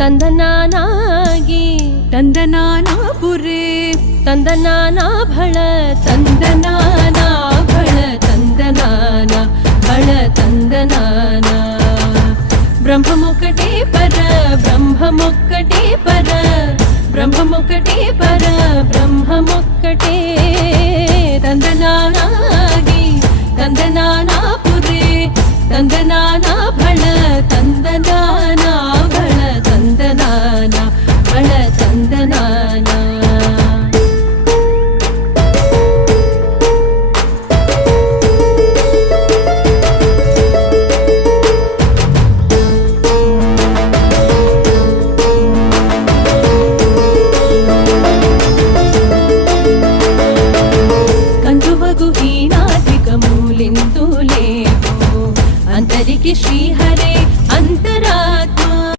ತಂದನಾನಾಗಿ ತಂದನಾನಾಪುರೇ ತಂದನಾನ ಭಳ ತಂದನಾನ ಭಳ ತಂದನಾನ ಭಳ ತಂದನಾನ ಬ್ರಹ್ಮಮೊಕ್ಕಟೇ ಪರ ಬ್ರಹ್ಮಮೊಕ್ಕಟೇ ಪರ ಬ್ರಹ್ಮಮೊಕ್ಕಟೇ ಪರ ಬ್ರಹ್ಮಮೊಕ್ಕಟೇ ತಂದನಾನಾಗಿ ತಂದನಾನ